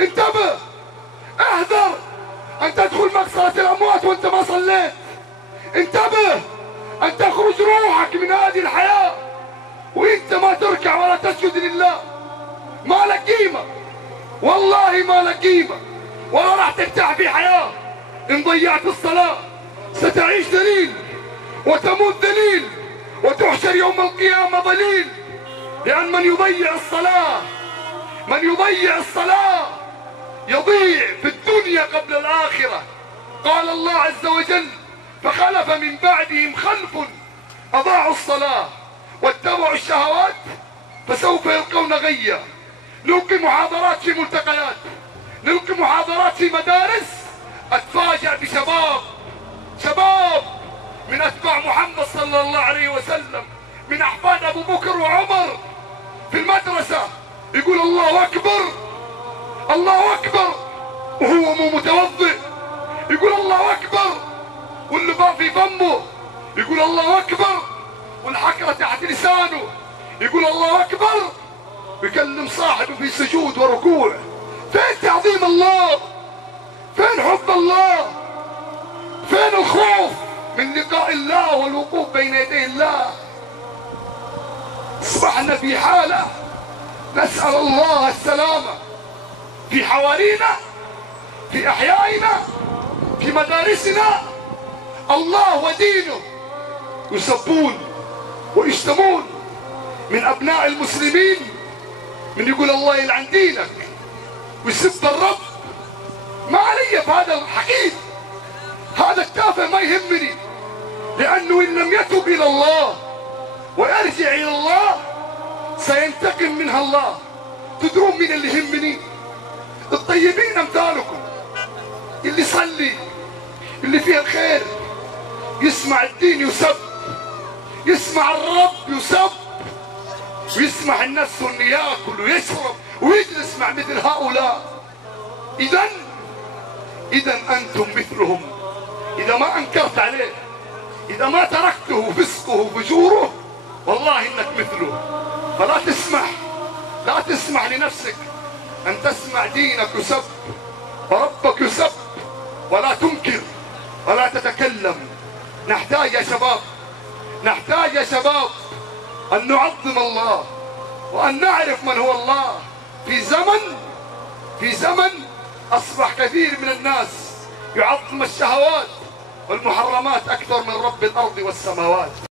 انتبه، احذر ان تدخل مغسلة الاموات وانت ما صليت. انتبه ان تخرج روحك من هذه الحياة وانت ما تركع ولا تسجد لله. ما لك قيمة، والله ما لك قيمة، ولا راح ترتاح في حياة. ان ضيعت الصلاة ستعيش ذليل وتموت ذليل وتحشر يوم القيامة ضليل. لأن من يضيع الصلاة يضيع في الدنيا قبل الآخرة. قال الله عز وجل: فخلف من بعدهم خلف أضاعوا الصلاة واتبعوا الشهوات فسوف يلقون غيا. نلقي محاضرات في ملتقيات، نلقي محاضرات في مدارس، أتفاجأ بشباب من أتباع محمد صلى الله عليه وسلم، من أحفاد أبو بكر وعمر، في المدرسة يقول الله أكبر الله أكبر وهو مو متوضئ، يقول الله أكبر واللباب في فمه، يقول الله أكبر والحكرة تحت لسانه، يقول الله أكبر ويكلم صاحبه في سجود وركوع. فين تعظيم الله؟ فين حب الله؟ فين الخوف من لقاء الله والوقوف بين يدي الله؟ اصبحنا في حالة نسأل الله السلامة في حوارينا، في أحيائنا، في مدارسنا. الله ودينه يسبون ويشتمون من أبناء المسلمين، من يقول الله يلعن دينك ويسب الرب. ما علي بهذا الحقيق، هذا التافه ما يهمني، لأنه إن لم يتب إلى الله ويرجع إلى الله سينتقم منها الله. تدرون من اللي يهمني؟ الطيبين أمثالكم، اللي يصلي، اللي فيه الخير، يسمع الدين يسب، يسمع الرب يسب، ويسمع الناس انه ياكل ويشرب ويجلس مع مثل هؤلاء. إذا أنتم مثلهم. إذا ما أنكرت عليه، إذا ما تركته فسقه وفجوره، والله إنك مثله. فلا تسمح لنفسك أن تسمع دينك يسب وربك يسب، ولا تنكر ولا تتكلم. نحتاج يا شباب أن نعظم الله وأن نعرف من هو الله في زمن أصبح كثير من الناس يعظم الشهوات والمحرمات أكثر من رب الأرض والسماوات.